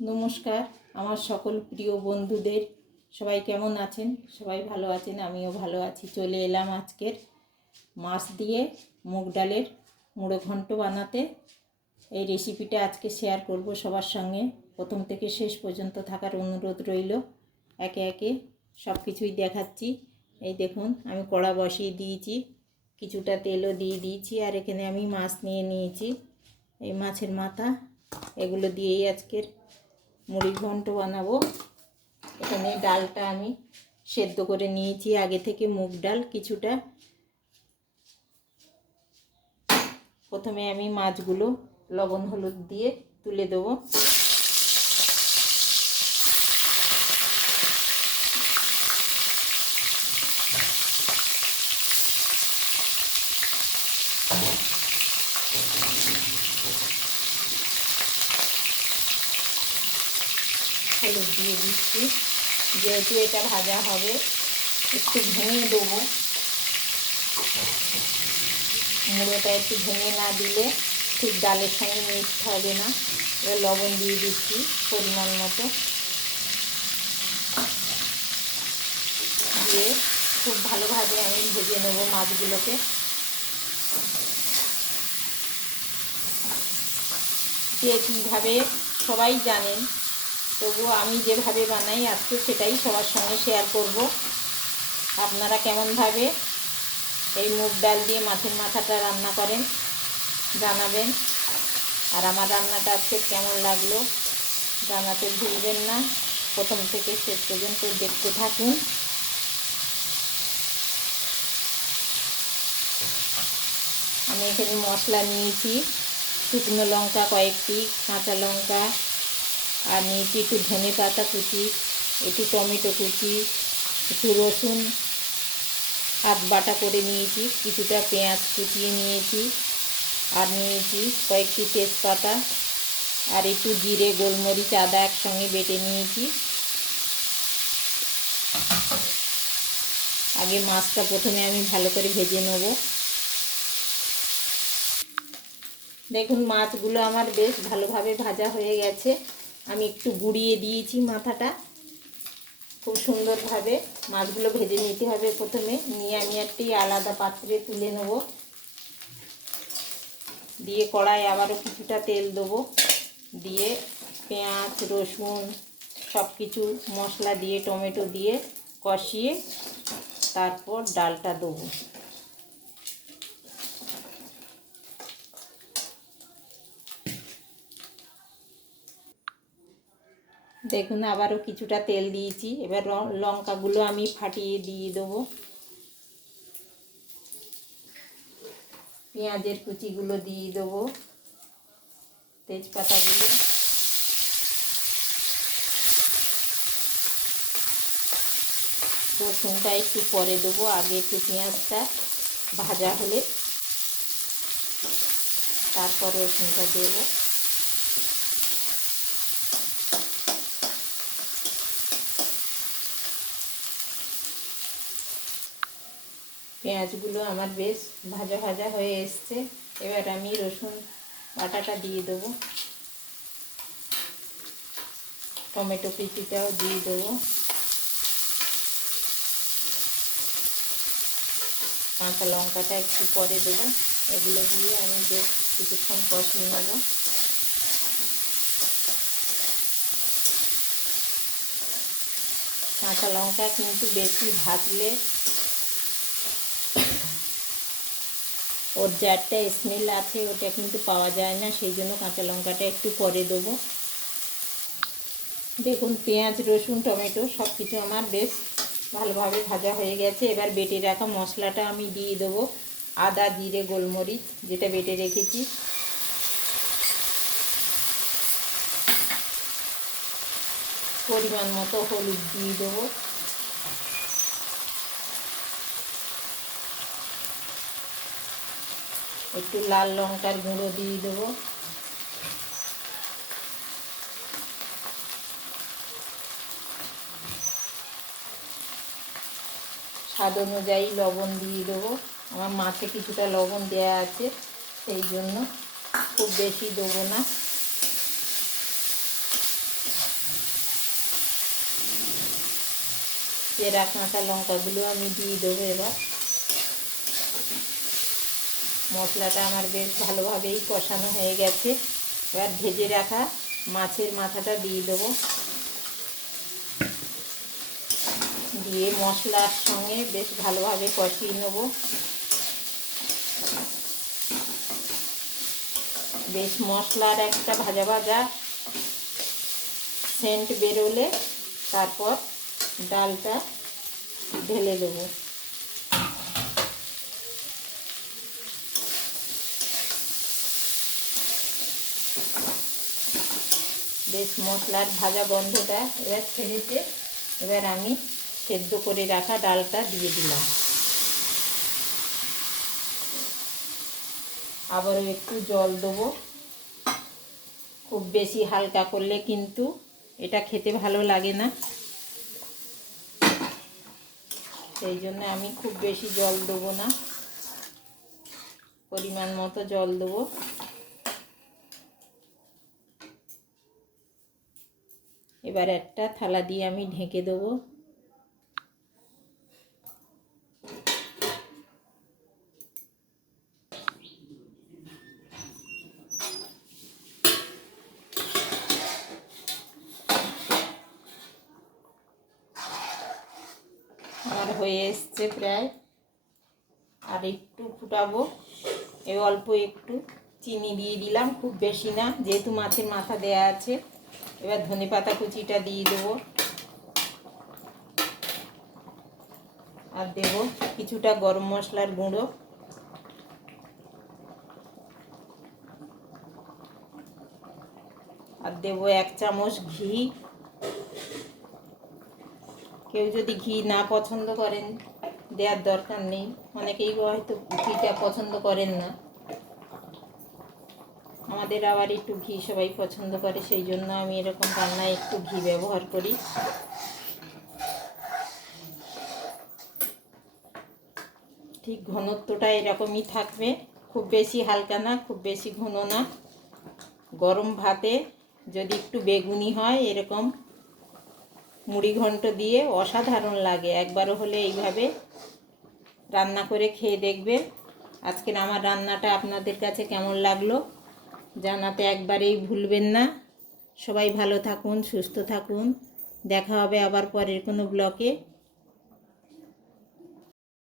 নমস্কার আমার সকল প্রিয় বন্ধুদের, সবাই কেমন আছেন? সবাই ভালো আছেন, আমিও ভালো আছি। চলে এলাম আজকের মাছ দিয়ে মুগ ডালের মুড়ো ঘন্ট বানাতে। এই রেসিপিটা আজকে শেয়ার করব সবার সঙ্গে। প্রথম থেকে শেষ পর্যন্ত থাকার অনুরোধ রইল। একে একে সব কিছুই দেখাচ্ছি। এই দেখুন, আমি কড়া বসিয়ে দিয়েছি, কিছুটা তেলও দিয়ে দিয়েছি, আর এখানে আমি মাছ নিয়ে নিয়েছি। এই মাছের মাথা এগুলো দিয়েই আজকের মুড়ি ঘন্ট বানাবো। এখানে ডালটা আমি সেদ্ধ করে নিয়েছি আগে থেকে, মুগ ডাল কিছুটা। প্রথমে আমি মাছগুলো লবণ হলুদ দিয়ে তুলে দেবো। হলুদ দিয়ে দিচ্ছি, যেহেতু এটা ভাজা হবে একটু ভেঙে দেবো। মুড়োটা একটু ভেঙে না দিলে ঠিক ডালের সঙ্গে মিক্সড হবে না। এবার লবণ দিয়ে দিচ্ছি পরিমাণ মতো, দিয়ে খুব ভালোভাবে আমি ভেজে নেব মাছগুলোকে। যে কীভাবে সবাই জানেন, তবুও আমি যেভাবে বানাই আজকে সেটাই সবার সঙ্গে শেয়ার করব। আপনারা কেমনভাবে এই মুগ ডাল দিয়ে মাছের মাথাটা রান্না করেন জানাবেন। আর আমার রান্নাটা আজকে কেমন লাগলো জানাতে ভুলবেন না। প্রথম থেকে শেষ পর্যন্ত দেখতে থাকুন। আমি এখানে মশলা নিয়েছি, শুকনো লঙ্কা কয়েকটি, কাঁচা লঙ্কা, আর নিয়েছি একটু ধনে পাতা কুচি, একটু টমেটো কুচি, একটু রসুন আধ বাটা করে নিয়েছি, কিছুটা পেঁয়াজ কুচিয়ে নিয়েছি, আর নিয়েছি কয়েকটি তেজপাতা, আর একটু জিরে গোলমরিচ আদা একসঙ্গে বেটে নিয়েছি। আগে মাছটা প্রথমে আমি ভালো করে ভেজে নেব। দেখুন, মাছগুলো আমার বেশ ভালোভাবে ভাজা হয়ে গেছে। আমি একটু গুঁড়িয়ে দিয়েছি মাথাটা। খুব সুন্দরভাবে মাছগুলো ভেজে নিতে হবে প্রথমে। নিয়ে আমি একটি আলাদা পাত্রে তুলে নেব। দিয়ে কড়ায় আবারও কিছুটা তেল দেবো, দিয়ে পেঁয়াজ রসুন সব কিছু মশলা দিয়ে টমেটো দিয়ে কষিয়ে তারপর ডালটা দেবো। দেখুন, আবারও কিছুটা তেল দিয়েছি। এবার লঙ্কাগুলো আমি ফাটিয়ে দিয়ে দেবো। পেঁয়াজের কুচিগুলো দিয়ে দেবো, তেজপাতাগুলো, রসুনটা একটু পরে দেবো। আগে একটু পেঁয়াজটা ভাজা হলে তারপর রসুনটা দেবো। পেঁয়াজগুলো আমার বেশ ভাজা ভাজা হয়ে এসছে। এবার আমি রসুন বাটাটা দিয়ে দেবো, টমেটো কুচিটাও দিয়ে দেবো, কাঁচা লঙ্কাটা একটু পরে দেবো। এগুলো দিয়ে আমি বেশ কিছুক্ষণ কষিয়ে নেব। কাঁচা লঙ্কা কিন্তু বেশি ভাজলে ওর যে একটা স্মেল আছে ওটা কিন্তু পাওয়া যায় না, সেই জন্য কাঁচা লঙ্কাটা একটু পরে দেবো। দেখুন, পেঁয়াজ রসুন টমেটো সব কিছু আমার বেশ ভালোভাবে ভাজা হয়ে গেছে। এবার বেটে রাখা মশলাটা আমি দিয়ে দেবো। আদা জিরে গোলমরিচ যেটা বেটে রেখেছি, পরিমাণ মতো হলুদ দিয়ে দেবো, একটু লাল লঙ্কার গুঁড়ো দিয়ে দেবো, স্বাদ অনুযায়ী লবণ দিয়ে দেবো। আমার মাছে কিছুটা লবণ দেওয়া আছে, সেই জন্য খুব বেশি দেবো না। চেরা কাঁচা লঙ্কাগুলো আমি দিয়ে দেবো। এবার মশলাটা আমার বেশ ভালোভাবেই কষানো হয়ে গেছে। এবার ভেজে রাখা মাছের মাথাটা দিয়ে দেবো, দিয়ে মশলার সঙ্গে বেশ ভালোভাবে কষিয়ে নেব। বেশ মশলার একটা ভাজা ভাজা সেন্ট বেরোলে তারপর ডালটা ঢেলে দেবো। বেশ মশলার ভাজা গন্ধটা এবার ছেড়েছে। এবার আমি সেদ্ধ করে রাখা ডালটা দিয়ে দিলাম। আবারও একটু জল দেবো। খুব বেশি হালকা করলে কিন্তু এটা খেতে ভালো লাগে না, সেই জন্য আমি খুব বেশি জল দেবো না, পরিমাণ মতো জল দেবো। এবার একটা থালা দিয়ে আমি ঢেকে দেবো। আমার হয়ে এসছে প্রায়, আর একটু ফুটাবো। অল্প একটু চিনি দিয়ে দিলাম, খুব বেশি না, যেহেতু মাছের মাথা দেয়া আছে। এবার ধনেপাতা কুচিটা দিয়ে দেবো, আর দেবো কিছুটা গরম মশলার গুঁড়ো, আর দেবো 1 চামচ ঘি। কেউ যদি ঘি না পছন্দ করেন দেওয়ার দরকার নেই, অনেকেই হয়তো ঘিটা পছন্দ করেন না। আমাদের আবার একটু ঘি সবাই পছন্দ করে, সেই জন্য আমি এরকম রান্নায় একটু ঘি ব্যবহার করি। ঠিক ঘনত্বটা এরকমই থাকবে, খুব বেশি হালকা না, খুব বেশি ঘন না। গরম ভাতে যদি একটু বেগুনি হয়, এরকম মুড়ি ঘন্ট দিয়ে অসাধারণ লাগে। একবারও হলে এইভাবে রান্না করে খেয়ে দেখবেন। আজকের আমার রান্নাটা আপনাদের কাছে কেমন লাগলো জানাতে একবারেই ভুলবেন না। সবাই ভালো থাকুন, সুস্থ থাকুন। দেখা হবে আবার পরের কোনো ব্লগে।